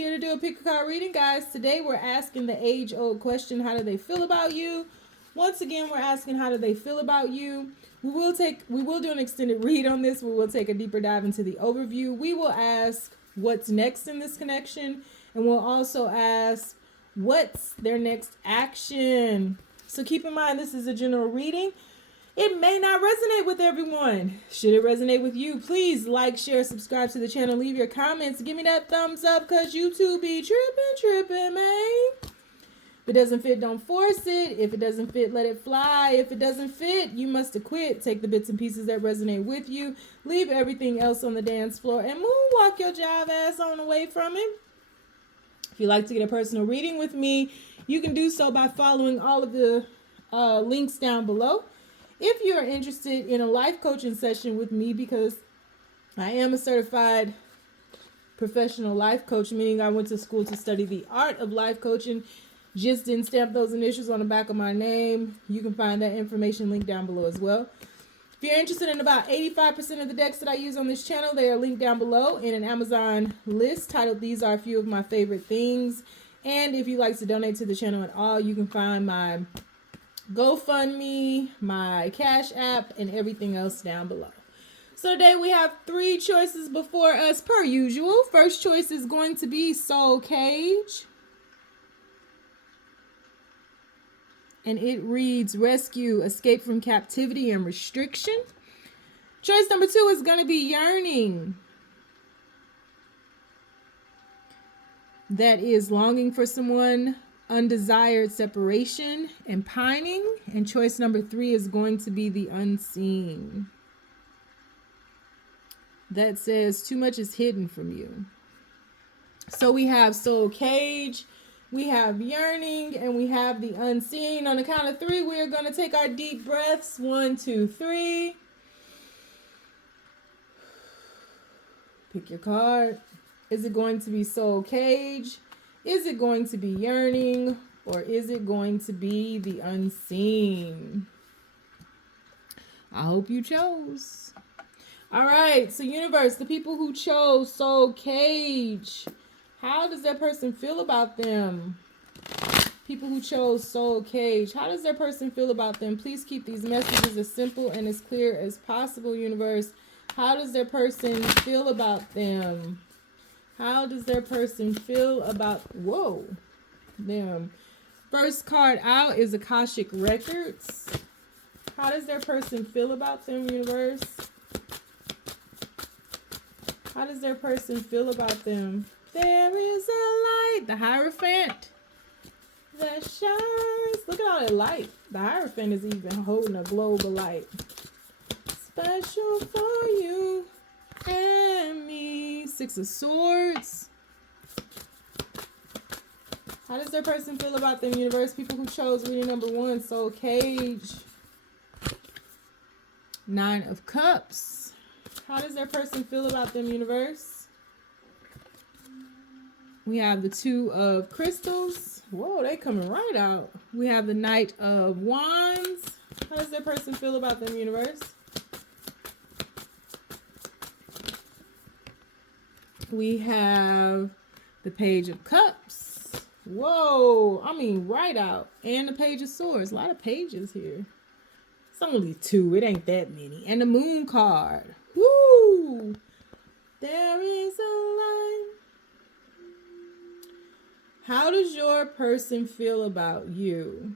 Here to do a pick a card reading, guys. Today we're asking the age-old question, how do they feel about you? Once again, we're asking how do they feel about you? We will do an extended read on this. We will take a deeper dive into the overview. We will ask what's next in this connection, and we'll also ask what's their next action. So keep in mind, this is a general reading. It may not resonate with everyone. Should it resonate with you, please like, share, subscribe to the channel, leave your comments, give me that thumbs up, because YouTube be tripping, man. If it doesn't fit, don't force it. If it doesn't fit, let it fly. If it doesn't fit, you must acquit. Take the bits and pieces that resonate with you. Leave everything else on the dance floor and moonwalk your jive ass on away from it. If you'd like to get a personal reading with me, you can do so by following all of the links down below. If you are interested in a life coaching session with me, because I am a certified professional life coach, meaning I went to school to study the art of life coaching, just didn't stamp those initials on the back of my name. You can find that information linked down below as well. If you're interested in about 85% of the decks that I use on this channel, they are linked down below in an Amazon list titled These Are a Few of My Favorite Things. And if you'd like to donate to the channel at all, you can find my GoFundMe, my Cash App, and everything else down below. So today we have 3 choices before us per usual. First choice is going to be Soul Cage. And it reads rescue, escape from captivity and restriction. Choice number 2 is going to be Yearning. That is longing for someone, undesired separation, and pining. And choice number 3 is going to be the Unseen. That says too much is hidden from you. So we have Soul Cage, we have Yearning, and we have the Unseen. On the count of 3, we're going to take our deep breaths. 1, 2, 3. Pick your card. Is it going to be Soul Cage? Is it going to be Yearning? Or is it going to be the Unseen? I hope you chose. All right, so universe, the people who chose Soul Cage, how does that person feel about them? People who chose Soul Cage, how does that person feel about them? Please keep these messages as simple and as clear as possible, universe. How does that person feel about them? How does their person feel about, them? First card out is Akashic Records. How does their person feel about them, universe? How does their person feel about them? There is a light, the Hierophant that shines. Look at all that light. The Hierophant is even holding a globe of light. Special for you and me. 6 of Swords. How does their person feel about them, universe? People who chose reading number 1, Soul Cage. 9 of Cups. How does their person feel about them, universe? We have the 2 of Crystals. Whoa, they coming right out. We have the Knight of Wands. How does their person feel about them, universe? We have the Page of Cups. Whoa, I mean right out. And the Page of Swords. A lot of pages here. It's only 2. It ain't that many. And the Moon card. Woo! There is a light. How does your person feel about you?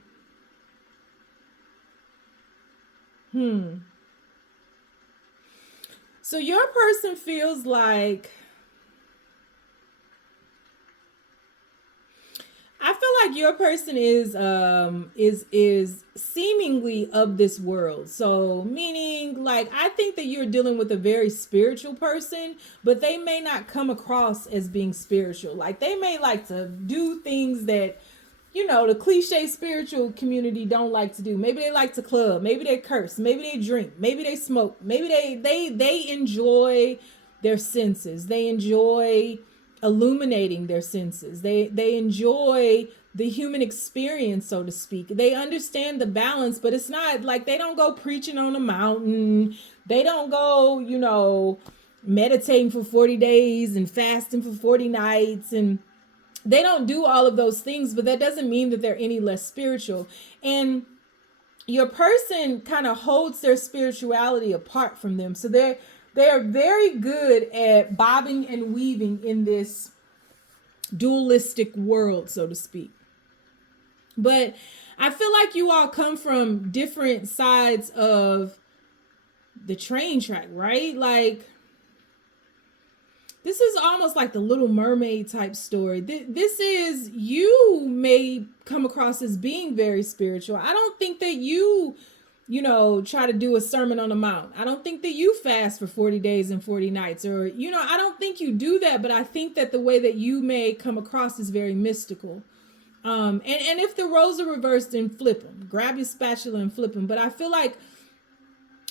So your person feels like, I feel like your person is seemingly of this world. So meaning, like, I think that you're dealing with a very spiritual person, but they may not come across as being spiritual. Like, they may like to do things that, you know, the cliche spiritual community don't like to do. Maybe they like to club, maybe they curse, maybe they drink, maybe they smoke, maybe they enjoy their senses. They enjoy illuminating their senses. They enjoy the human experience, so to speak. They understand the balance, but it's not like they don't go preaching on a mountain. They don't go, you know, meditating for 40 days and fasting for 40 nights and They don't do all of those things, but that doesn't mean that they're any less spiritual. And your person kind of holds their spirituality apart from them. So they are very good at bobbing and weaving in this dualistic world, so to speak. But I feel like you all come from different sides of the train track, right? Like, this is almost like the Little Mermaid type story. This is, you may come across as being very spiritual. I don't think that you try to do a Sermon on the Mount. I don't think that you fast for 40 days and 40 nights, or, I don't think you do that, but I think that the way that you may come across is very mystical. And if the roles are reversed, then flip them. Grab your spatula and flip them. But I feel like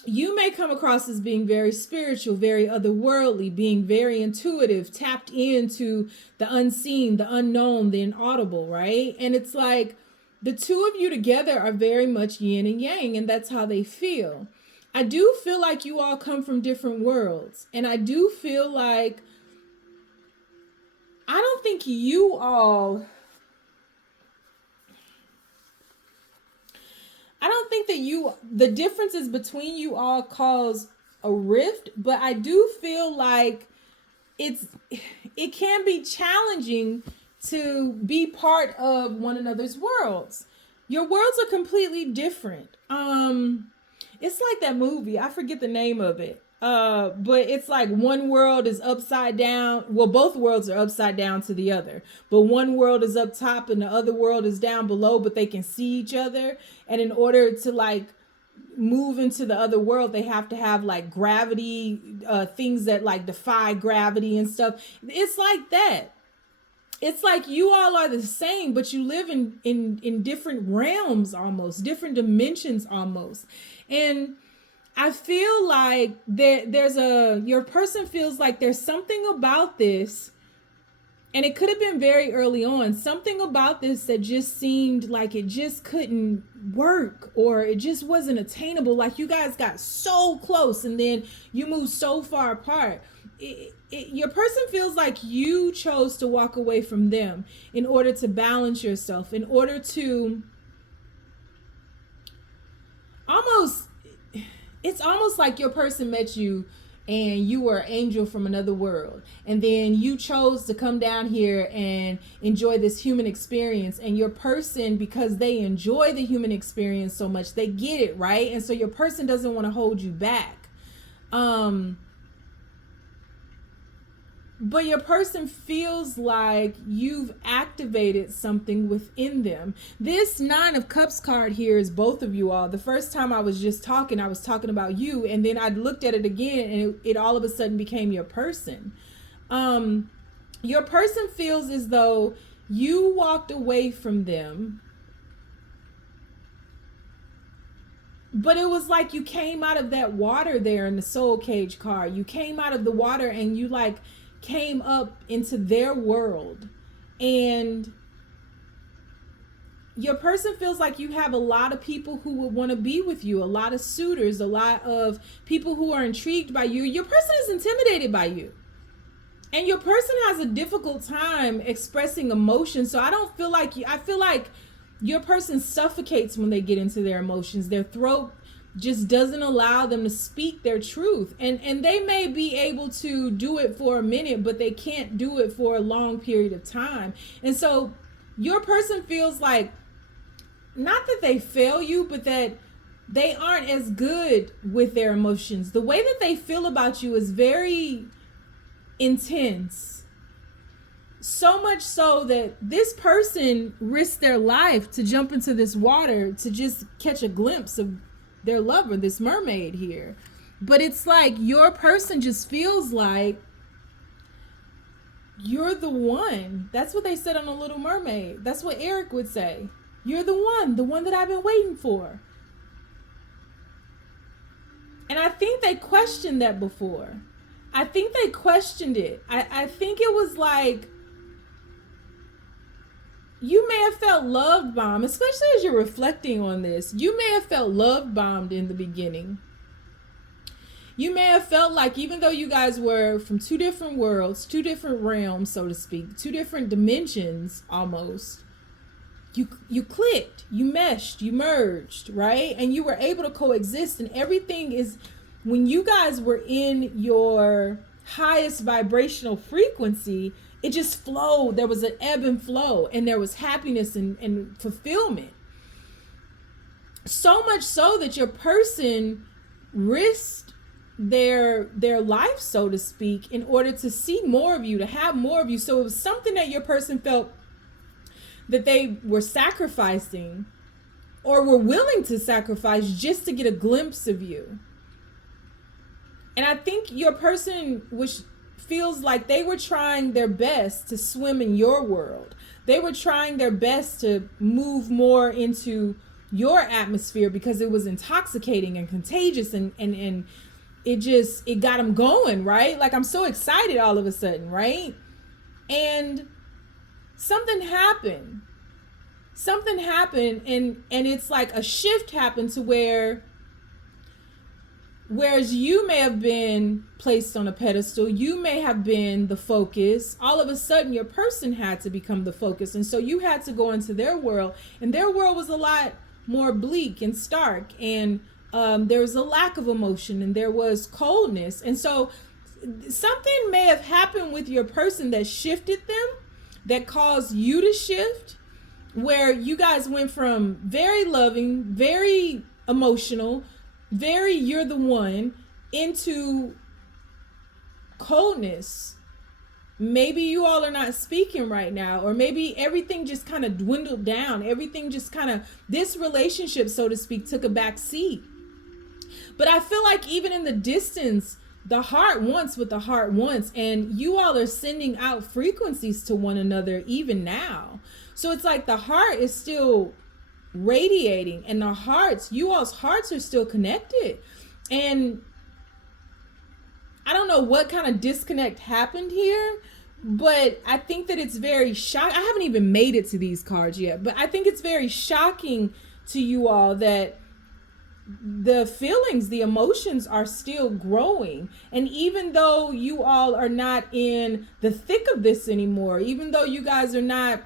you may come across as being very spiritual, very otherworldly, being very intuitive, tapped into the unseen, the unknown, the inaudible, right? And it's like the two of you together are very much yin and yang, and that's how they feel. I do feel like you all come from different worlds, and I do feel like I don't think you all... I don't think that the differences between you all cause a rift, but I do feel like it can be challenging to be part of one another's worlds. Your worlds are completely different. It's like that movie, I forget the name of it. But it's like one world is upside down. Well, both worlds are upside down to the other, but one world is up top and the other world is down below, but they can see each other. And in order to like move into the other world, they have to have like gravity, things that like defy gravity and stuff. It's like that. It's like you all are the same, but you live in different realms, almost different dimensions almost. And I feel like your person feels like there's something about this, and it could have been very early on, something about this that just seemed like it just couldn't work, or it just wasn't attainable. Like you guys got so close and then you moved so far apart. Your person feels like you chose to walk away from them in order to balance yourself, in order to it's almost like your person met you and you were an angel from another world, and then you chose to come down here and enjoy this human experience. And your person, because they enjoy the human experience so much, they get it, right? And so your person doesn't want to hold you back. But your person feels like you've activated something within them. This 9 of Cups card here is both of you all. The first time I was talking about you, and then I looked at it again, and it all of a sudden became your person. Your person feels as though you walked away from them, but it was like you came out of that water there in the Soul Cage card. You came out of the water and you like came up into their world, and your person feels like you have a lot of people who would want to be with you, a lot of suitors, a lot of people who are intrigued by you. Your person is intimidated by you, and your person has a difficult time expressing emotion. So I don't feel like I feel like your person suffocates when they get into their emotions. Their throat just doesn't allow them to speak their truth, and they may be able to do it for a minute, but they can't do it for a long period of time. And so your person feels like, not that they fail you, but that they aren't as good with their emotions. The way that they feel about you is very intense, so much so that this person risked their life to jump into this water to just catch a glimpse of their lover, this mermaid here. But it's like your person just feels like you're the one. That's what they said on The Little Mermaid. That's what Eric would say. You're the one that I've been waiting for. And I think they questioned that before. I think they questioned it. I think it was like, you may have felt love bombed, especially as you're reflecting on this. You may have felt love bombed in the beginning. You may have felt like even though you guys were from two different worlds, two different realms, so to speak, two different dimensions almost, you clicked, you meshed, you merged, right? And you were able to coexist. And everything is, when you guys were in your highest vibrational frequency, it just flowed. There was an ebb and flow, and there was happiness and fulfillment. So much so that your person risked their life, so to speak, in order to see more of you, to have more of you. So it was something that your person felt that they were sacrificing or were willing to sacrifice just to get a glimpse of you. And I think your person feels like they were trying their best to swim in your world. They were trying their best to move more into your atmosphere because it was intoxicating and contagious, and it got them going, right? Like, I'm so excited all of a sudden, right? And something happened, and it's like a shift happened to whereas you may have been placed on a pedestal, you may have been the focus, all of a sudden your person had to become the focus. And so you had to go into their world, and their world was a lot more bleak and stark, and there was a lack of emotion, and there was coldness. And so something may have happened with your person that shifted them, that caused you to shift, where you guys went from very loving, very emotional, very you're the one, into coldness. Maybe you all are not speaking right now, or maybe everything just kind of dwindled down. Everything just kind of, this relationship, so to speak, took a back seat. But I feel like even in the distance, the heart wants what the heart wants, and you all are sending out frequencies to one another even now. So it's like the heart is still radiating, and the hearts, you all's hearts are still connected. And I don't know what kind of disconnect happened here, but I think that it's very shocking. I haven't even made it to these cards yet, but I think it's very shocking to you all that the feelings, the emotions are still growing. And even though you all are not in the thick of this anymore, even though you guys are not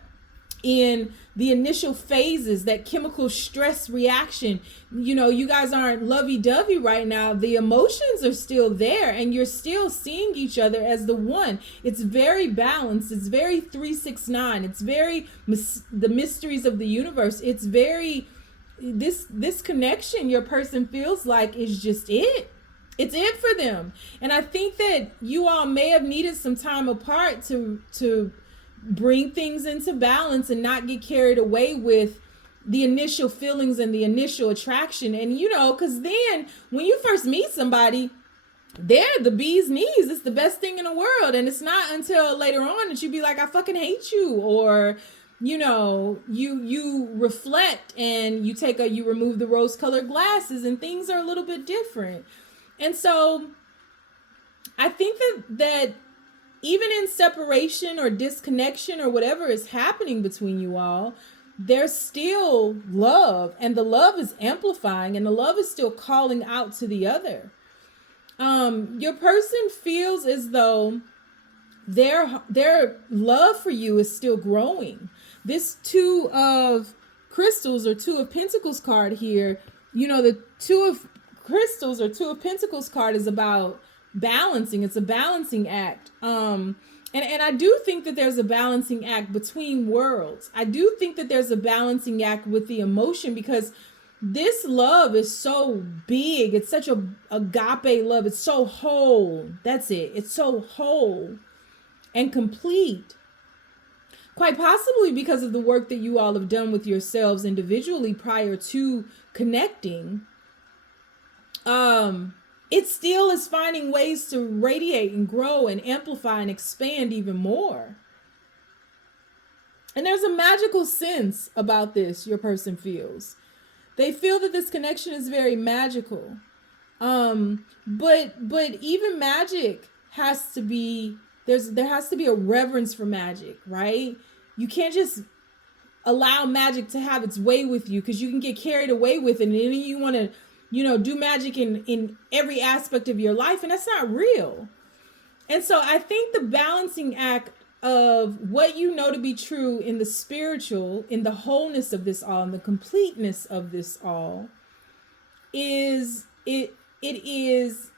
in the initial phases, that chemical stress reaction, you guys aren't lovey-dovey right now, the emotions are still there, and you're still seeing each other as the one. It's very balanced. It's very 369. It's very the mysteries of the universe. It's very, this connection your person feels like is just it. It's it for them. And I think that you all may have needed some time apart to bring things into balance and not get carried away with the initial feelings and the initial attraction. And because then when you first meet somebody, they're the bee's knees. It's the best thing in the world. And it's not until later on that you be like, I fucking hate you. Or you reflect and you remove the rose-colored glasses, and things are a little bit different. And so I think that even in separation or disconnection or whatever is happening between you all, there's still love, and the love is amplifying, and the love is still calling out to the other. Your person feels as though their love for you is still growing. This Two of Crystals or Two of Pentacles card here, the Two of Crystals or Two of Pentacles card is about balancing. It's a balancing act. And I do think that there's a balancing act between worlds. I do think that there's a balancing act with the emotion, because this love is so big. It's such a agape love. It's so whole. That's it. It's so whole and complete. Quite possibly because of the work that you all have done with yourselves individually prior to connecting. It still is finding ways to radiate and grow and amplify and expand even more. And there's a magical sense about this your person feels. They feel that this connection is very magical. But even magic has to be, there has to be a reverence for magic, right? You can't just allow magic to have its way with you, because you can get carried away with it, and then you want to do magic in every aspect of your life, and that's not real. And so I think the balancing act of what you know to be true in the spiritual, in the wholeness of this all, in the completeness of this all, is it is,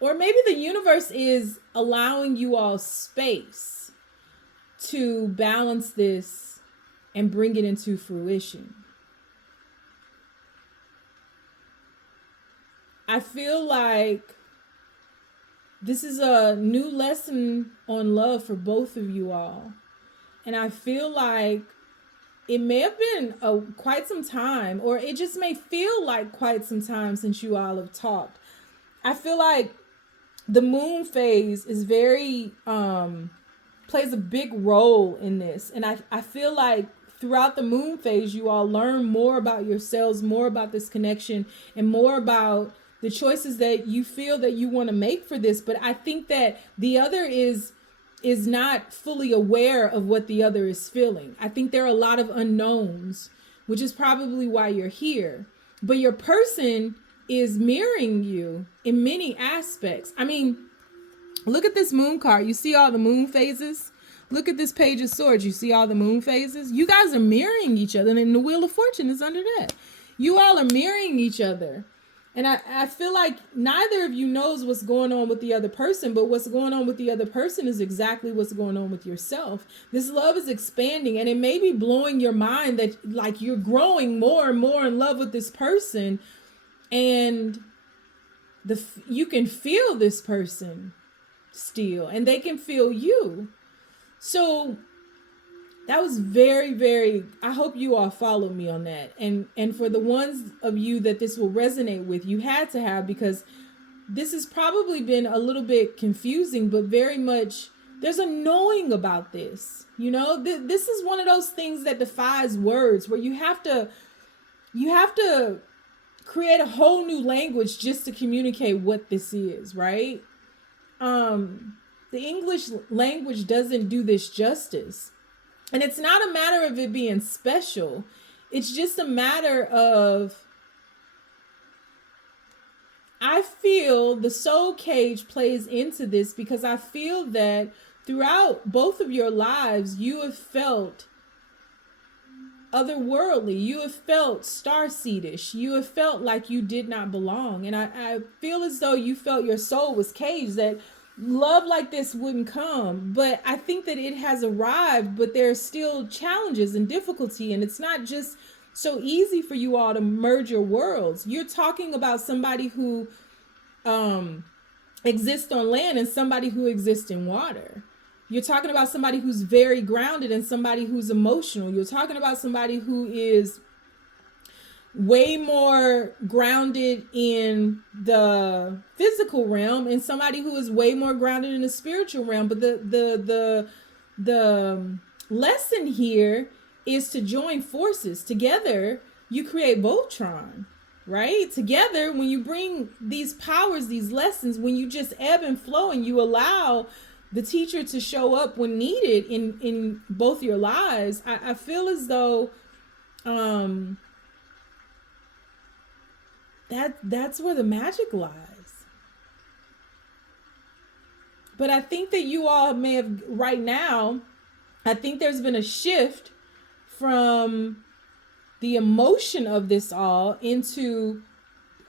or maybe the universe is allowing you all space to balance this and bring it into fruition. I feel like this is a new lesson on love for both of you all. And I feel like it may have been quite some time, or it just may feel like quite some time since you all have talked. I feel like the moon phase is very, plays a big role in this. And I feel like throughout the moon phase, you all learn more about yourselves, more about this connection, and more about the choices that you feel that you want to make for this. But I think that the other is not fully aware of what the other is feeling. I think there are a lot of unknowns, which is probably why you're here. But your person is mirroring you in many aspects. I mean, look at this moon card. You see all the moon phases? Look at this page of swords. You see all the moon phases? You guys are mirroring each other, and the wheel of fortune is under that. You all are mirroring each other. And I feel like neither of you knows what's going on with the other person, but what's going on with the other person is exactly what's going on with yourself. This love is expanding, and it may be blowing your mind that like you're growing more and more in love with this person, and you can feel this person still, and they can feel you. So that was very, very, I hope you all follow me on that. And for the ones of you that this will resonate with, you had to have, because this has probably been a little bit confusing, but very much there's a knowing about this. This is one of those things that defies words, where you have to create a whole new language just to communicate what this is, right? The English language doesn't do this justice. And it's not a matter of it being special. It's just a matter of, I feel the soul cage plays into this, because I feel that throughout both of your lives, you have felt otherworldly. You have felt starseedish. You have felt like you did not belong. And I feel as though you felt your soul was caged, that love like this wouldn't come. But I think that it has arrived, but there's still challenges and difficulty, and it's not just so easy for you all to merge your worlds. You're talking about somebody who exists on land and somebody who exists in water. You're talking about somebody who's very grounded and somebody who's emotional. You're talking about somebody who is way more grounded in the physical realm and somebody who is way more grounded in the spiritual realm. But the lesson here is to join forces. Together, you create Voltron, right? Together, when you bring these powers, these lessons, when you just ebb and flow and you allow the teacher to show up when needed in both your lives, I feel as though that's where the magic lies. But I think that you all may have, right now, I think there's been a shift from the emotion of this all into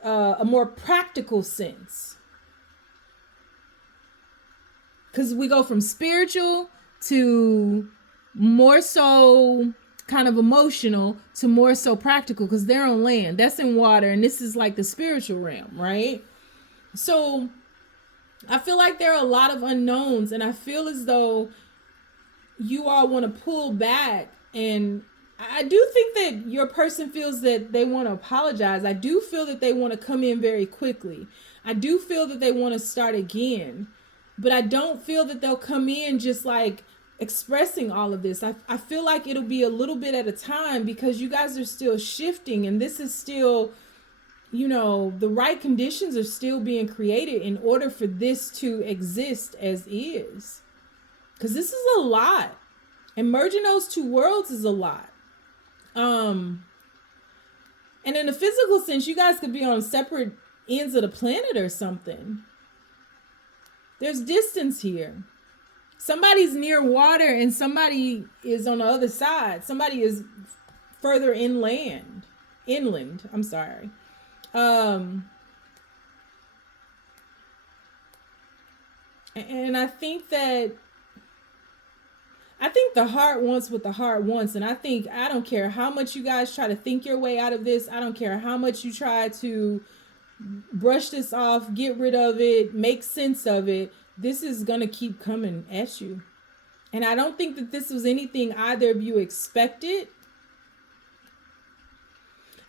a more practical sense. Because we go from spiritual to more so kind of emotional to more so practical, because they're on land, that's in water, and this is like the spiritual realm, right? So I feel like there are a lot of unknowns, and I feel as though you all want to pull back. And I do think that your person feels that they want to apologize. I do feel that they want to come in very quickly. I do feel that they want to start again, but I don't feel that they'll come in just like expressing all of this. I feel like it'll be a little bit at a time, because you guys are still shifting, and this is still, the right conditions are still being created in order for this to exist as is. Because this is a lot, and merging those two worlds is a lot. And And in a physical sense, you guys could be on separate ends of the planet or something. There's distance here. Somebody's near water and somebody is on the other side. Somebody is further inland. I'm sorry. And I think the heart wants what the heart wants. And I don't care how much you guys try to think your way out of this. I don't care how much you try to brush this off, get rid of it, make sense of it. This is going to keep coming at you. And I don't think that this was anything either of you expected.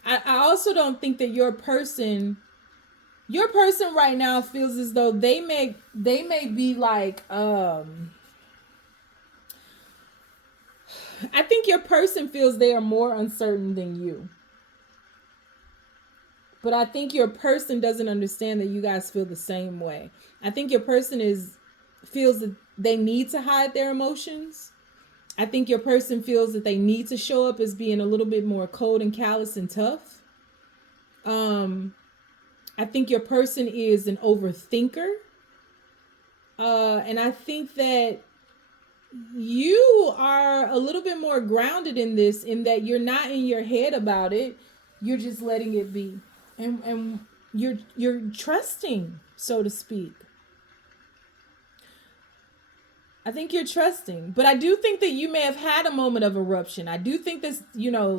I also don't think that your person right now feels as though they may be like, I think your person feels they are more uncertain than you. But I think your person doesn't understand that you guys feel the same way. I think your person feels that they need to hide their emotions. I think your person feels that they need to show up as being a little bit more cold and callous and tough. I think your person is an overthinker. And I think that you are a little bit more grounded in this, in that you're not in your head about it. You're just letting it be. And you're trusting, so to speak. I think you're trusting, but I do think that you may have had a moment of eruption. I do think this,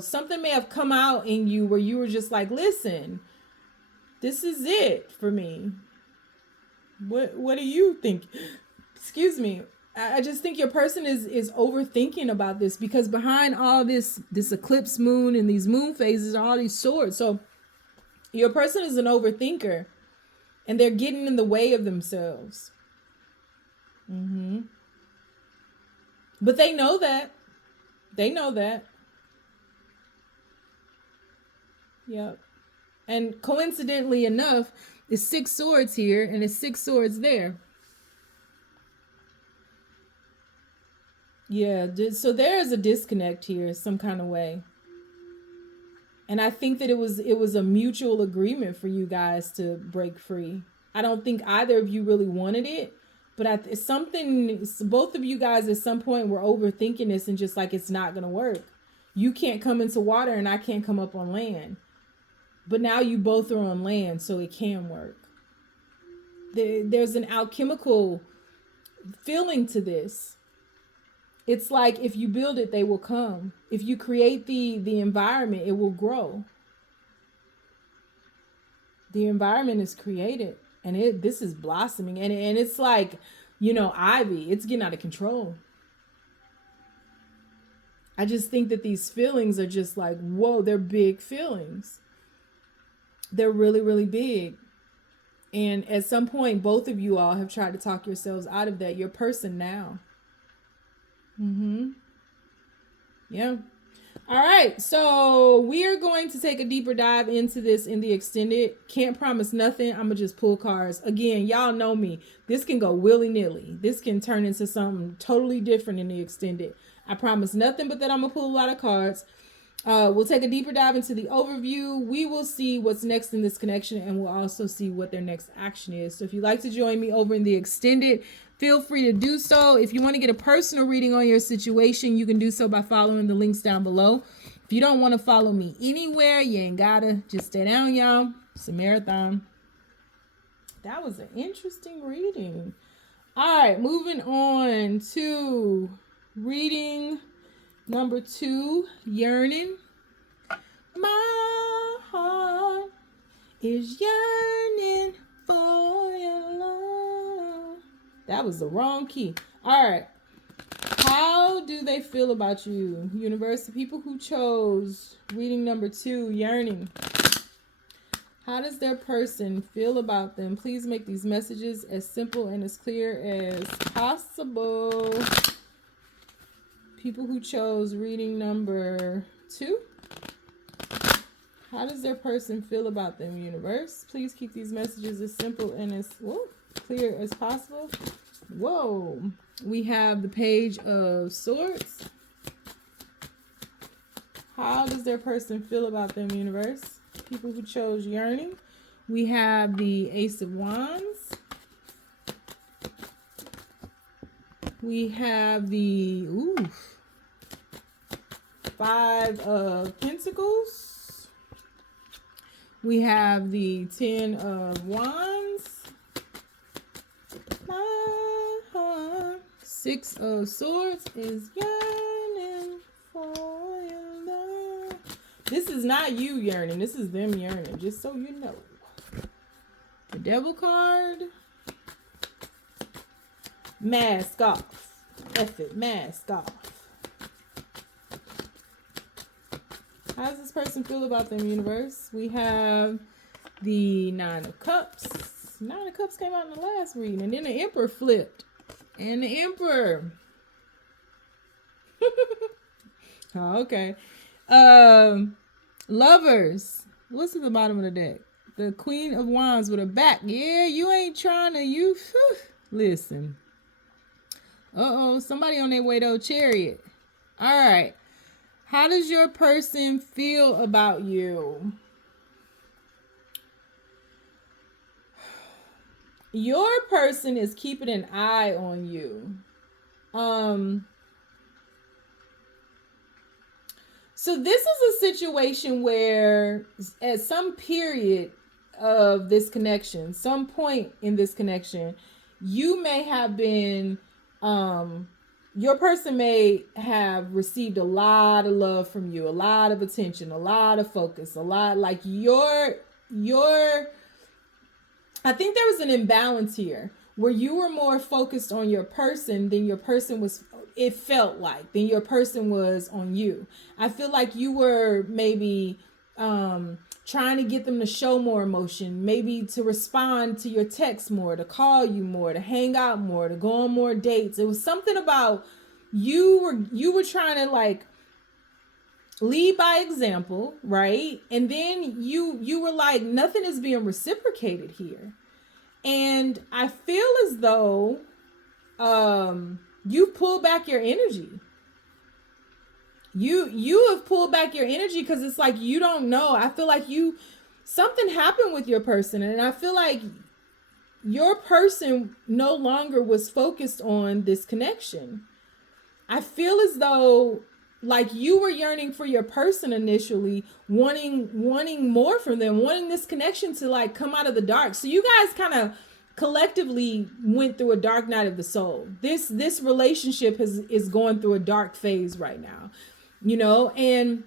something may have come out in you where you were just like, listen, this is it for me. What do you think? Excuse me. I just think your person is overthinking about this, because behind all this eclipse moon and these moon phases are all these swords. So your person is an overthinker and they're getting in the way of themselves. But they know that. Yep. And coincidentally enough, it's 6 swords here and it's 6 swords there. Yeah, so there is a disconnect here some kind of way. And I think that it was a mutual agreement for you guys to break free. I don't think either of you really wanted it, but both of you guys at some point were overthinking this and just like, it's not going to work. You can't come into water and I can't come up on land. But now you both are on land, so it can work. There's an alchemical feeling to this. It's like, if you build it, they will come. If you create the environment, it will grow. The environment is created, and this is blossoming, and it's like, ivy. It's getting out of control. I just think that these feelings are just like, whoa, they're big feelings. They're really, really big. And at some point, both of you all have tried to talk yourselves out of that. Your person now. Yeah. All right. So we are going to take a deeper dive into this in the extended. Can't promise nothing. I'm going to just pull cards. Again, y'all know me. This can go willy-nilly. This can turn into something totally different in the extended. I promise nothing but that I'm going to pull a lot of cards. We'll take a deeper dive into the overview. We will see what's next in this connection, and we'll also see what their next action is. So if you'd like to join me over in the extended, feel free to do so. If you want to get a personal reading on your situation, you can do so by following the links down below. If you don't want to follow me anywhere, you ain't gotta. Just stay down, y'all. It's a marathon. That was an interesting reading. All right, moving on to reading number 2, Yearning. My heart is yearning for your love. That was the wrong key. All right. How do they feel about you, universe? The people who chose reading number 2, Yearning. How does their person feel about them? Please make these messages as simple and as clear as possible. People who chose reading number 2. How does their person feel about them, universe? Please keep these messages as simple and as clear as possible. Whoa. We have the Page of Swords. How does their person feel about them, universe? people who chose Yearning. We have the Ace of Wands. We have the Five of Pentacles. We have the Ten of Wands. Six of Swords is yearning for your love. This is not you yearning. This is them yearning, just so you know. The Devil card. Mask off. F it. Mask off. How does this person feel about them, universe? We have the Nine of Cups. Nine of Cups came out in the last reading. And then the Emperor flipped. And the Emperor. Oh, okay. Lovers. What's at the bottom of the deck? The Queen of Wands with a back. Yeah, you ain't trying to... Listen. Somebody on their way to Chariot. All right. How does your person feel about you? Your person is keeping an eye on you. So this is a situation where at some period of this connection, some point in this connection, you may have been, your person may have received a lot of love from you, a lot of attention, a lot of focus, a lot like I think there was an imbalance here where you were more focused on your person than your person was, it felt like, than your person was on you. I feel like you were maybe trying to get them to show more emotion, maybe to respond to your text more, to call you more, to hang out more, to go on more dates. It was something about you were trying to like lead by example, right? And then you were like, nothing is being reciprocated here. And I feel as though you pulled back your energy. You have pulled back your energy because it's like you don't know. I feel like something happened with your person, and I feel like your person no longer was focused on this connection. I feel as though like you were yearning for your person initially, wanting more from them, wanting this connection to like come out of the dark. So you guys kind of collectively went through a dark night of the soul. This relationship is going through a dark phase right now, you know, and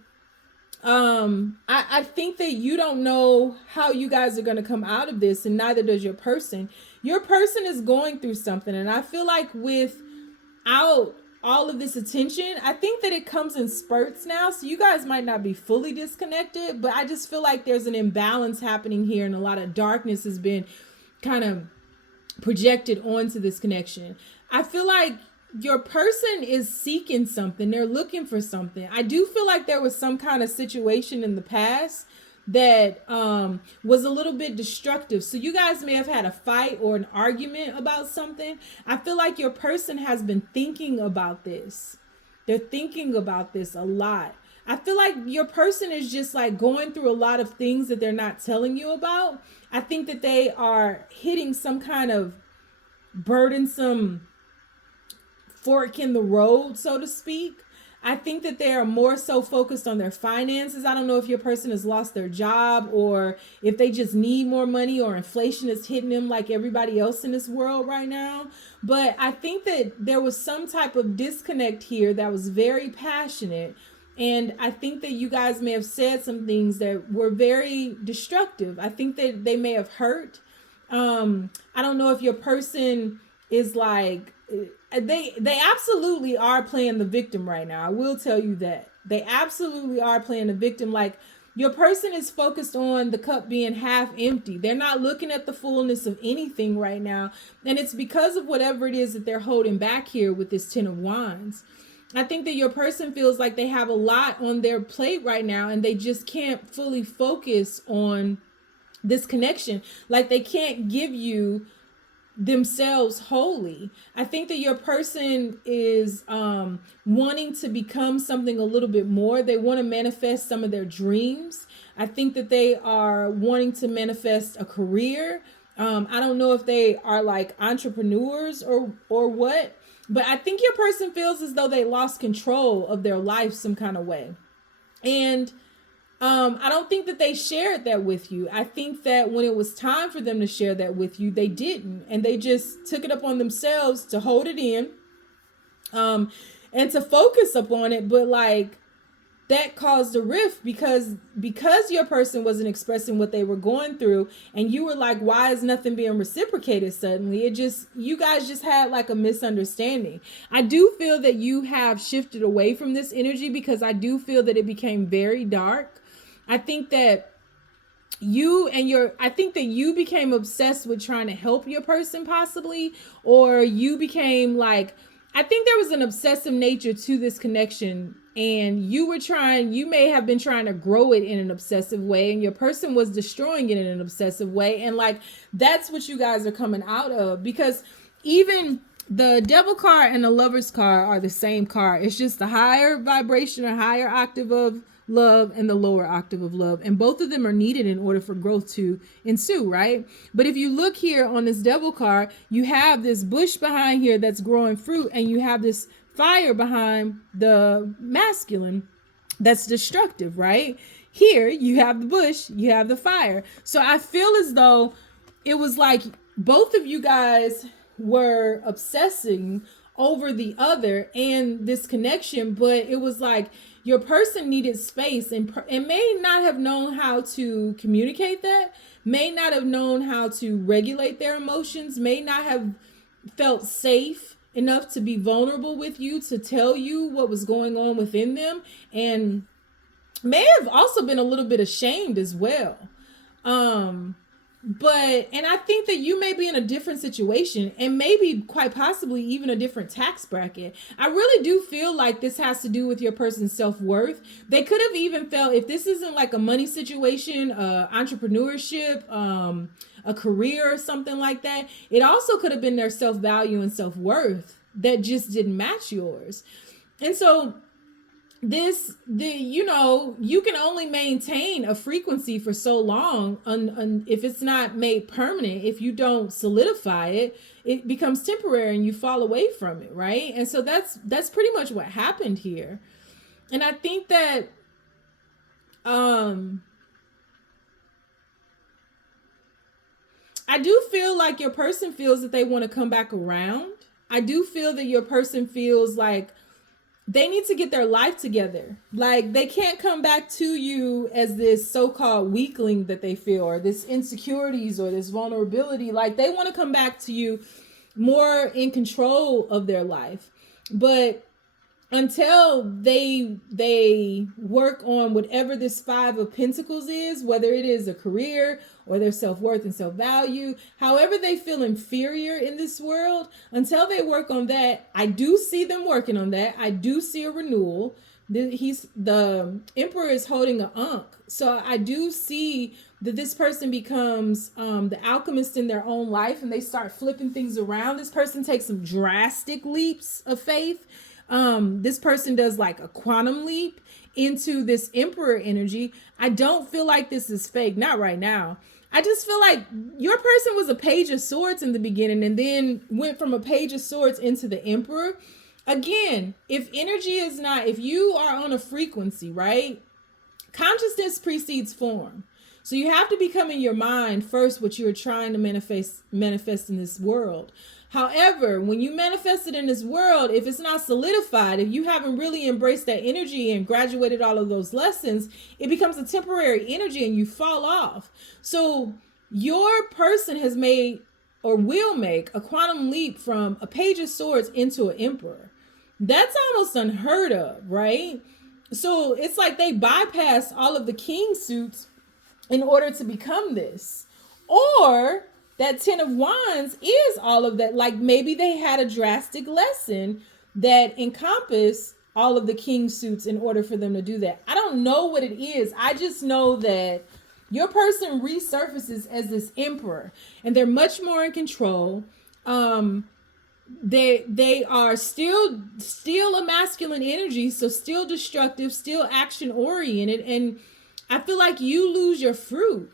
I think that you don't know how you guys are going to come out of this, and neither does your person. Your person is going through something, and I feel like without all of this attention, I think that it comes in spurts now. So you guys might not be fully disconnected, but I just feel like there's an imbalance happening here, and a lot of darkness has been kind of projected onto this connection. I feel like your person is seeking something. They're looking for something. I do feel like there was some kind of situation in the past that was a little bit destructive. So you guys may have had a fight or an argument about something. I feel like your person has been thinking about this. They're thinking about this a lot. I feel like your person is just like going through a lot of things that they're not telling you about. I think that they are hitting some kind of burdensome fork in the road, so to speak. I think that they are more so focused on their finances. I don't know if your person has lost their job, or if they just need more money, or inflation is hitting them like everybody else in this world right now. But I think that there was some type of disconnect here that was very passionate. And I think that you guys may have said some things that were very destructive. I think that they may have hurt. I don't know if your person is like, they absolutely are playing the victim right now. I will tell you that. They absolutely are playing the victim. Like, your person is focused on the cup being half empty. They're not looking at the fullness of anything right now. And it's because of whatever it is that they're holding back here with this Ten of Wands. I think that your person feels like they have a lot on their plate right now, and they just can't fully focus on this connection. Like, they can't give you themselves wholly. I think that your person is wanting to become something a little bit more. They want to manifest some of their dreams. I think that they are wanting to manifest a career. I don't know if they are like entrepreneurs or what, but I think your person feels as though they lost control of their life some kind of way. And I don't think that they shared that with you. I think that when it was time for them to share that with you, they didn't. And they just took it upon themselves to hold it in, and to focus upon it. But like, that caused a rift because your person wasn't expressing what they were going through, and you were like, why is nothing being reciprocated suddenly? You guys just had like a misunderstanding. I do feel that you have shifted away from this energy because I do feel that it became very dark. I think that you became obsessed with trying to help your person possibly, or you became like, I think there was an obsessive nature to this connection, and you may have been trying to grow it in an obsessive way, and your person was destroying it in an obsessive way. And like, that's what you guys are coming out of, because even the devil card and the lover's card are the same card. It's just the higher vibration or higher octave of love and the lower octave of love, and both of them are needed in order for growth to ensue, right? But if you look here on this devil card, you have this bush behind here that's growing fruit, and you have this fire behind the masculine that's destructive, right? Here you have the bush, you have the fire. So I feel as though it was like both of you guys were obsessing over the other and this connection, but it was like your person needed space and may not have known how to communicate that, may not have known how to regulate their emotions, may not have felt safe enough to be vulnerable with you, to tell you what was going on within them, and may have also been a little bit ashamed as well. And I think that you may be in a different situation, and maybe quite possibly even a different tax bracket. I really do feel like this has to do with your person's self-worth. They could have even felt, if this isn't like a money situation, entrepreneurship, a career or something like that, it also could have been their self-value and self-worth that just didn't match yours. And so you can only maintain a frequency for so long if it's not made permanent. If you don't solidify it, it becomes temporary and you fall away from it, right? And so that's pretty much what happened here. And I think that I do feel like your person feels that they want to come back around. I do feel that your person feels like they need to get their life together. Like, they can't come back to you as this so-called weakling that they feel, or this insecurities or this vulnerability. Like, they want to come back to you more in control of their life. But until they work on whatever this Five of Pentacles is, whether it is a career or their self-worth and self-value, however they feel inferior in this world, until they work on that, I do see them working on that. I do see a renewal. The Emperor is holding an Ankh. So I do see that this person becomes the alchemist in their own life, and they start flipping things around. This person takes some drastic leaps of faith. This person does like a quantum leap into this Emperor energy. I don't feel like this is fake. Not right now. I just feel like your person was a Page of Swords in the beginning and then went from a Page of Swords into the Emperor. Again, if you are on a frequency, right? Consciousness precedes form. So you have to become in your mind first what you're trying to manifest in this world. However, when you manifest it in this world, if it's not solidified, if you haven't really embraced that energy and graduated all of those lessons, it becomes a temporary energy and you fall off. So your person has made or will make a quantum leap from a Page of Swords into an Emperor. That's almost unheard of, right? So it's like they bypass all of the king suits in order to become this. Or that Ten of Wands is all of that. Like, maybe they had a drastic lesson that encompassed all of the king suits in order for them to do that. I don't know what it is. I just know that your person resurfaces as this Emperor, and they're much more in control. They are still a masculine energy, so still destructive, still action oriented, and I feel like you lose your fruit.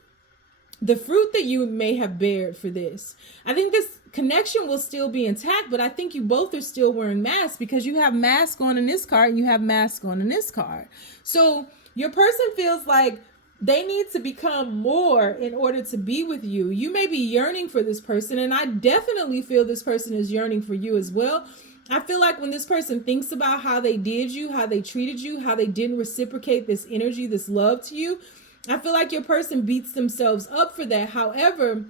The fruit that you may have bared for this. I think this connection will still be intact, but I think you both are still wearing masks because you have mask on in this card and you have mask on in this card. So your person feels like they need to become more in order to be with you. You may be yearning for this person, and I definitely feel this person is yearning for you as well. I feel like when this person thinks about how they did you, how they treated you, how they didn't reciprocate this energy, this love to you, I feel like your person beats themselves up for that. However,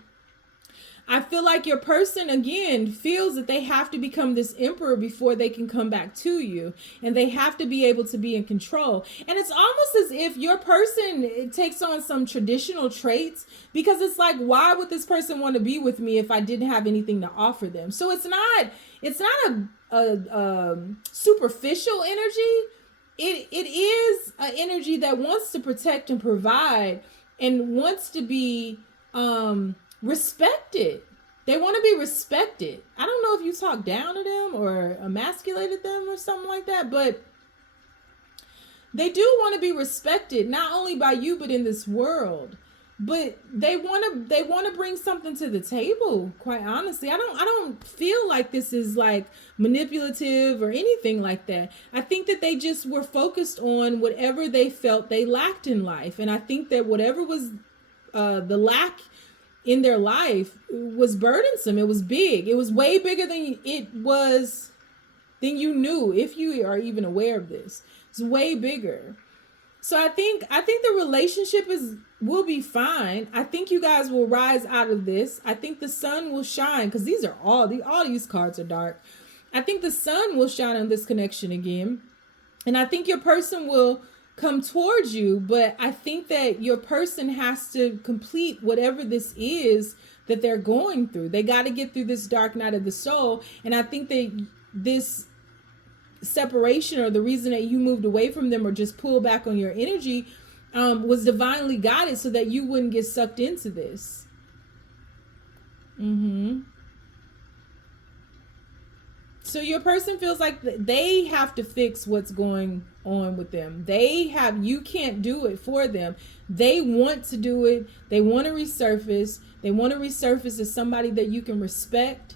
I feel like your person, again, feels that they have to become this emperor before they can come back to you. And they have to be able to be in control. And it's almost as if your person takes on some traditional traits, because it's like, why would this person want to be with me if I didn't have anything to offer them? So it's not a superficial energy. It is an energy that wants to protect and provide and wants to be respected. They want to be respected. I don't know if you talk down to them or emasculated them or something like that, but they do want to be respected, not only by you, but in this world. But they want to bring something to the table, quite honestly. I don't feel like this is like manipulative or anything like that. I think that they just were focused on whatever they felt they lacked in life. And I think that whatever was the lack in their life was burdensome. It was big. It was way bigger than you knew, if you are even aware of this. It's way bigger. So I think the relationship will be fine. I think you guys will rise out of this. I think the sun will shine, because these are all these cards are dark. I think the sun will shine on this connection again. And I think your person will come towards you, but I think that your person has to complete whatever this is that they're going through. They got to get through this dark night of the soul. And I think that this separation, or the reason that you moved away from them or just pulled back on your energy, was divinely guided so that you wouldn't get sucked into this. So your person feels like they have to fix what's going on with them. You can't do it for them. They want to do it. They want to resurface. They want to resurface as somebody that you can respect,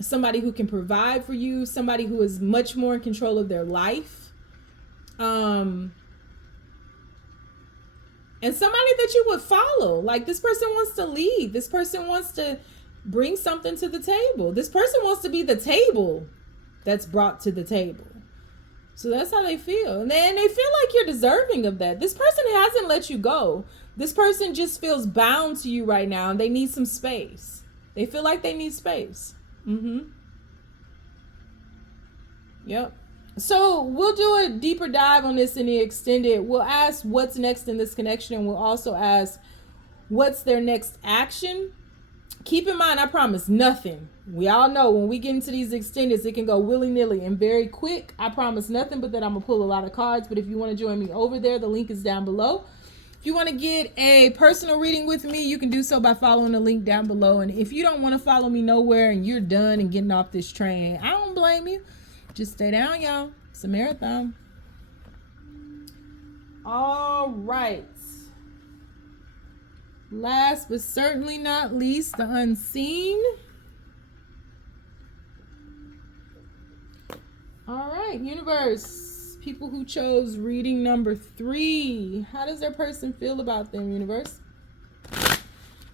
somebody who can provide for you, somebody who is much more in control of their life. And somebody that you would follow. Like, this person wants to lead. This person wants to bring something to the table. This person wants to be the table that's brought to the table. So that's how they feel. And they feel like you're deserving of that. This person hasn't let you go. This person just feels bound to you right now, and they need some space. They feel like they need space. Yep. So we'll do a deeper dive on this in the extended. We'll ask what's next in this connection, and we'll also ask what's their next action. Keep in mind, I promise nothing. We all know when we get into these extendeds, it can go willy-nilly and very quick. I promise nothing but that I'm going to pull a lot of cards. But if you want to join me over there, the link is down below. If you want to get a personal reading with me, you can do so by following the link down below. And if you don't want to follow me nowhere and you're done and getting off this train, I don't blame you. Just stay down, y'all. It's a marathon. All right. Last but certainly not least, the unseen. All right, universe. People who chose reading number 3. How does their person feel about them, universe?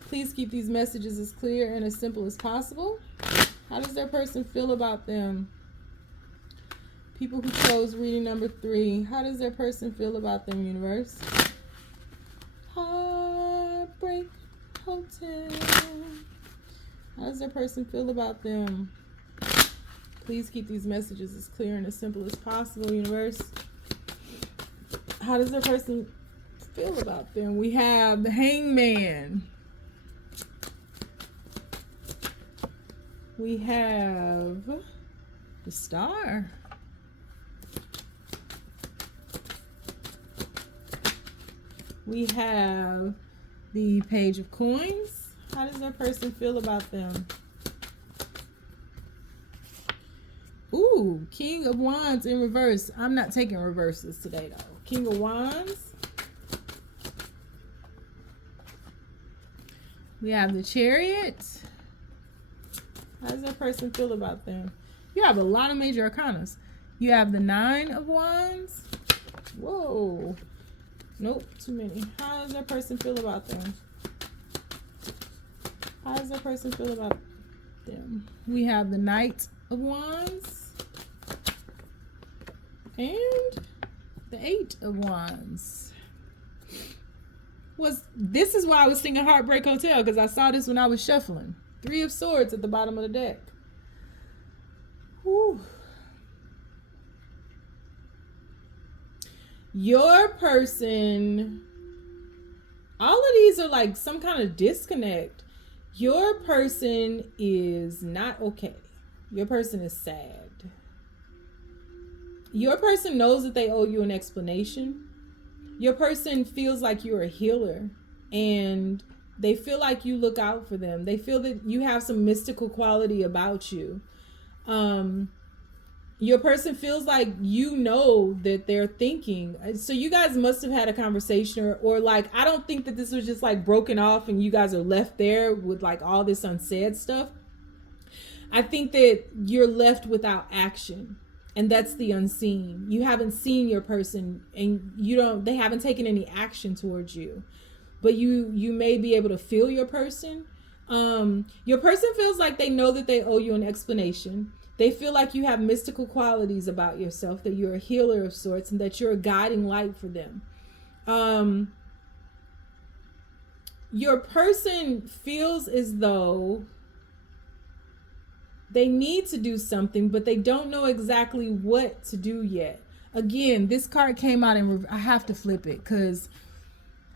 Please keep these messages as clear and as simple as possible. How does their person feel about them? People who chose reading number 3. How does their person feel about them, universe? Heartbreak Hotel. How does their person feel about them? Please keep these messages as clear and as simple as possible, universe. How does their person feel about them? We have the Hangman. We have the Star. We have the Page of Coins. How does their person feel about them? Ooh, King of Wands in reverse. I'm not taking reverses today, though. King of Wands. We have the Chariot. How does that person feel about them? You have a lot of major arcanas. You have the Nine of Wands. Whoa. Nope, too many. How does that person feel about them? How does that person feel about them? We have the Knight of Wands. And the Eight of Wands. This is why I was singing Heartbreak Hotel, because I saw this when I was shuffling. Three of Swords at the bottom of the deck. Whew. Your person, all of these are like some kind of disconnect. Your person is not okay. Your person is sad. Your person knows that they owe you an explanation. Your person feels like you're a healer, and they feel like you look out for them. They feel that you have some mystical quality about you. Your person feels like you know that they're thinking. So you guys must have had a conversation, or like, I don't think that this was just like broken off and you guys are left there with like all this unsaid stuff. I think that you're left without action. And that's the unseen. You haven't seen your person, and they haven't taken any action towards you. But you may be able to feel your person. Your person feels like they know that they owe you an explanation. They feel like you have mystical qualities about yourself, that you're a healer of sorts, and that you're a guiding light for them. Your person feels as though they need to do something, but they don't know exactly what to do yet. Again, this card came out in I have to flip it because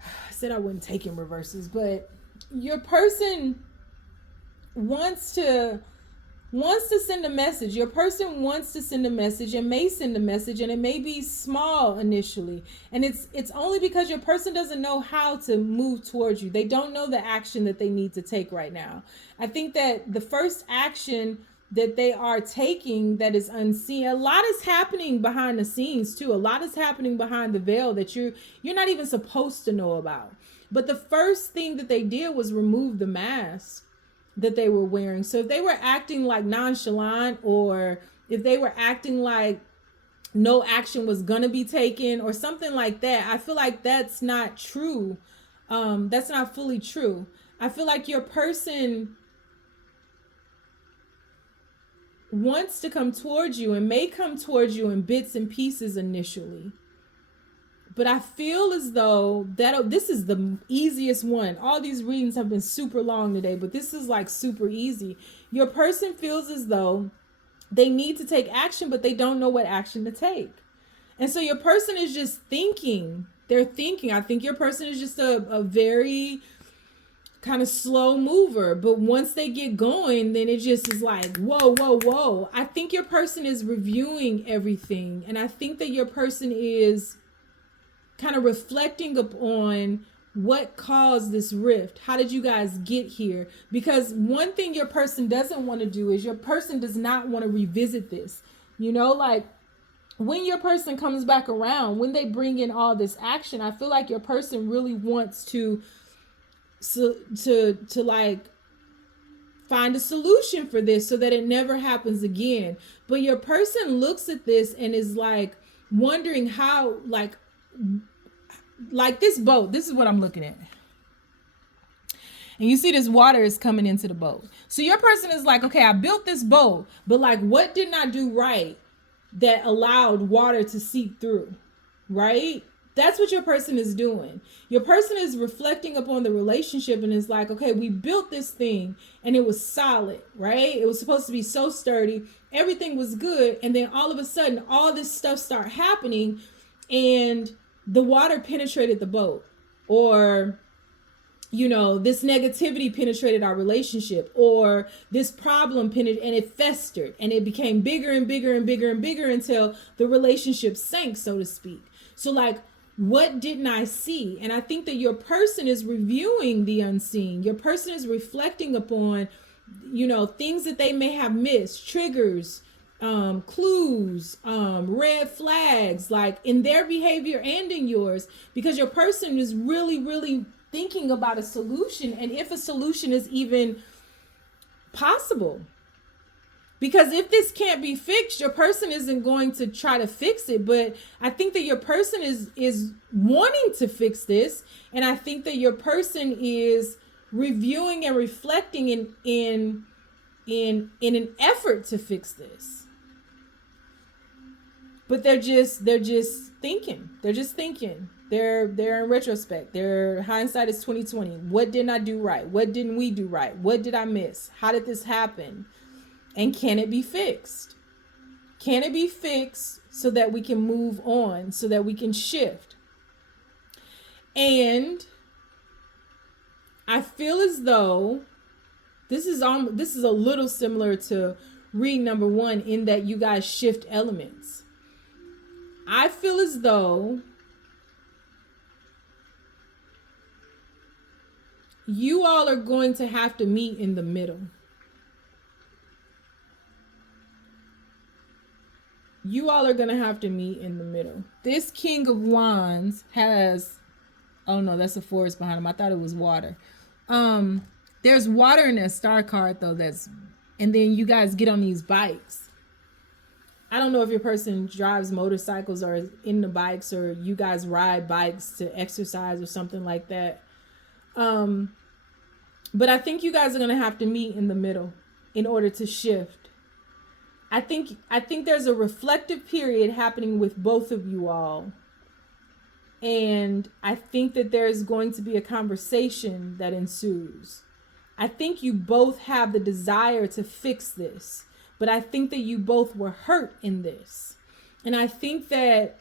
I said I wouldn't take in reverses, but your person wants to send a message. Your person wants to send a message and may send a message, and it may be small initially. And it's only because your person doesn't know how to move towards you. They don't know the action that they need to take right now. I think that the first action that they are taking that is unseen, a lot is happening behind the scenes too. A lot is happening behind the veil that you're not even supposed to know about. But the first thing that they did was remove the mask that they were wearing. So if they were acting like nonchalant, or if they were acting like no action was gonna be taken or something like that, I feel like that's not true. That's not fully true. I feel like your person wants to come towards you and may come towards you in bits and pieces initially. But I feel as though this is the easiest one. All these readings have been super long today, but this is like super easy. Your person feels as though they need to take action, but they don't know what action to take. And so your person is just thinking. They're thinking. I think your person is just a very kind of slow mover. But once they get going, then it just is like, whoa, whoa, whoa. I think your person is reviewing everything. And I think that your person is kind of reflecting upon what caused this rift. How did you guys get here? Because one thing your person doesn't want to do is your person does not want to revisit this. You know, like when your person comes back around, when they bring in all this action, I feel like your person really wants to like find a solution for this so that it never happens again. But your person looks at this and is like wondering how, like this boat, this is what I'm looking at. And you see this water is coming into the boat. So your person is like, okay, I built this boat, but like, what didn't I do right that allowed water to seep through, right? That's what your person is doing. Your person is reflecting upon the relationship and is like, okay, we built this thing and it was solid, right? It was supposed to be so sturdy. Everything was good. And then all of a sudden, all this stuff started happening and the water penetrated the boat, or, you know, this negativity penetrated our relationship, or this problem penetrated and it festered and it became bigger and bigger and bigger and bigger until the relationship sank, so to speak. So like, what didn't I see? And I think that your person is reviewing the unseen. Your person is reflecting upon, you know, things that they may have missed, triggers, clues, red flags, like in their behavior and in yours, because your person is really, really thinking about a solution and if a solution is even possible. Because if this can't be fixed, your person isn't going to try to fix it. But I think that your person is wanting to fix this. And I think that your person is reviewing and reflecting in an effort to fix this. But they're just thinking. They're just thinking. They're in retrospect. Their hindsight is 2020. What didn't I do right? What didn't we do right? What did I miss? How did this happen? And can it be fixed? Can it be fixed so that we can move on, so that we can shift? And I feel as though this is a little similar to read number 1 in that you guys shift elements. I feel as though you all are going to have to meet in the middle. You all are going to have to meet in the middle. This King of Wands has, oh no, that's a forest behind him. I thought it was water. There's water in that star card though. And then you guys get on these bikes. I don't know if your person drives motorcycles or is in the bikes, or you guys ride bikes to exercise or something like that. But I think you guys are going to have to meet in the middle in order to shift. I think there's a reflective period happening with both of you all. And I think that there's going to be a conversation that ensues. I think you both have the desire to fix this, but I think that you both were hurt in this. And I think that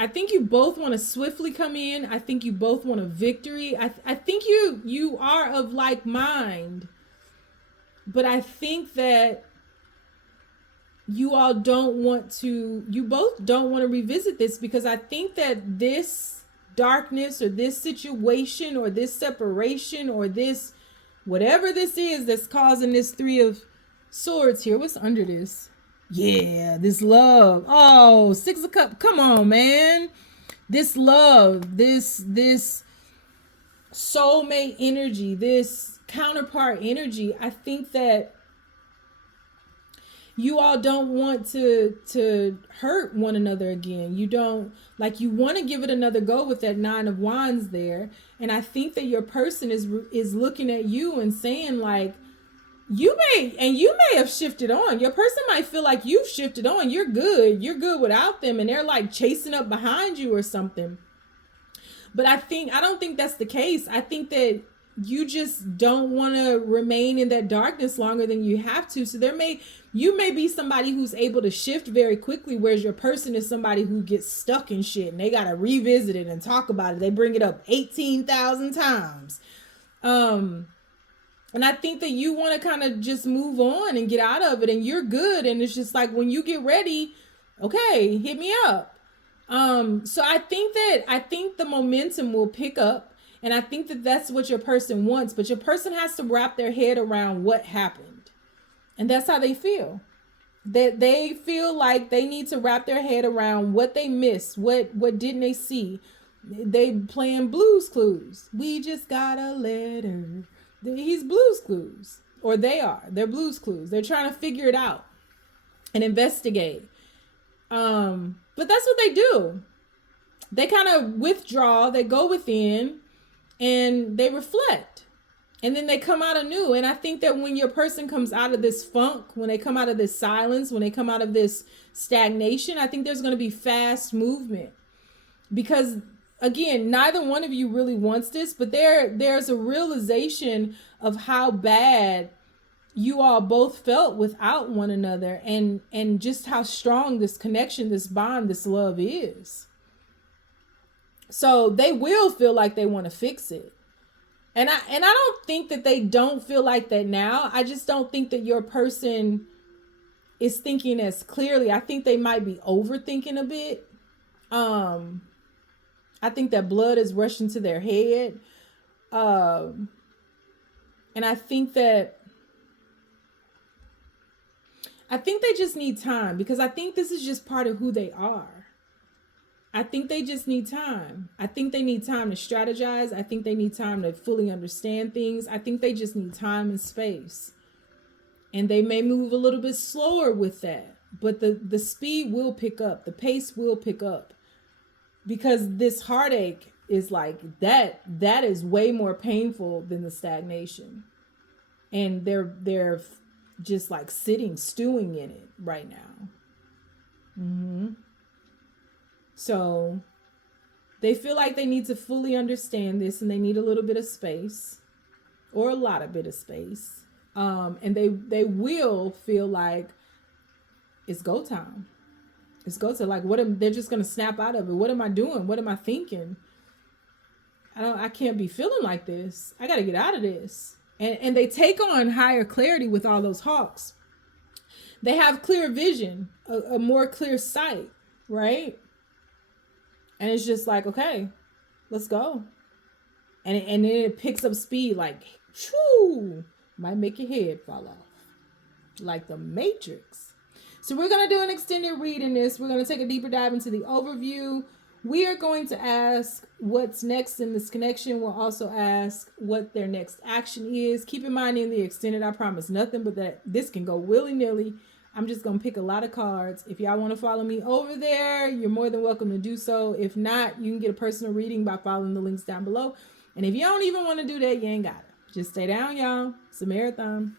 I think you both want to swiftly come in. I think you both want a victory. I think you are of like mind. But I think that you both don't want to revisit this, because I think that this darkness or this situation or this separation or this, whatever this is that's causing this 3 of Swords here. What's under this? Yeah, this love. Oh, 6 of Cups. Come on, man. This love, this soulmate energy, this counterpart energy. I think that you all don't want to hurt one another again. You don't, like, you want to give it another go with that 9 of Wands there. And I think that your person is looking at you and saying, like, you may have shifted on. Your person might feel like you've shifted on. You're good without them, and they're like chasing up behind you or something. But I don't think that's the case. I think that you just don't want to remain in that darkness longer than you have to. So you may be somebody who's able to shift very quickly, whereas your person is somebody who gets stuck in shit and they got to revisit it and talk about it. They bring it up 18,000 times. And I think that you want to kind of just move on and get out of it, and you're good. And it's just like, when you get ready, okay, hit me up. So I think the momentum will pick up, and I think that that's what your person wants, but your person has to wrap their head around what happened. And that's how they feel. That they feel like they need to wrap their head around what they missed, what didn't they see. They playing Blues Clues. We just got a letter. He's Blues Clues, or they're Blues Clues. They're trying to figure it out and investigate. But that's what they do. They kind of withdraw, they go within, and they reflect. And then they come out anew. And I think that when your person comes out of this funk, when they come out of this silence, when they come out of this stagnation, I think there's going to be fast movement. Because again, neither one of you really wants this, but there's a realization of how bad you all both felt without one another, and just how strong this connection, this bond, this love is. So they will feel like they want to fix it. And I don't think that they don't feel like that now. I just don't think that your person is thinking as clearly. I think they might be overthinking a bit. I think that blood is rushing to their head. And I think they just need time, because I think this is just part of who they are. I think they just need time. I think they need time to strategize. I think they need time to fully understand things. I think they just need time and space. And they may move a little bit slower with that. But the speed will pick up. The pace will pick up. Because this heartache is like that is way more painful than the stagnation. And they're just like stewing in it right now. So they feel like they need to fully understand this, and they need a little bit of space, or a lot of bit of space. And they will feel like it's go time. It's go to like they're just gonna snap out of it. What am I doing? What am I thinking? I can't be feeling like this. I gotta get out of this. And they take on higher clarity with all those hawks. They have clear vision, a more clear sight, right? And it's just like, okay, let's go. And then it picks up speed, like, shoo, might make your head fall off. Like the Matrix. So we're going to do an extended read in this. We're going to take a deeper dive into the overview. We are going to ask what's next in this connection. We'll also ask what their next action is. Keep in mind, in the extended, I promise nothing but that this can go willy-nilly. I'm just going to pick a lot of cards. If y'all want to follow me over there, you're more than welcome to do so. If not, you can get a personal reading by following the links down below. And if you don't even want to do that, you ain't got it. Just stay down, y'all. It's a marathon.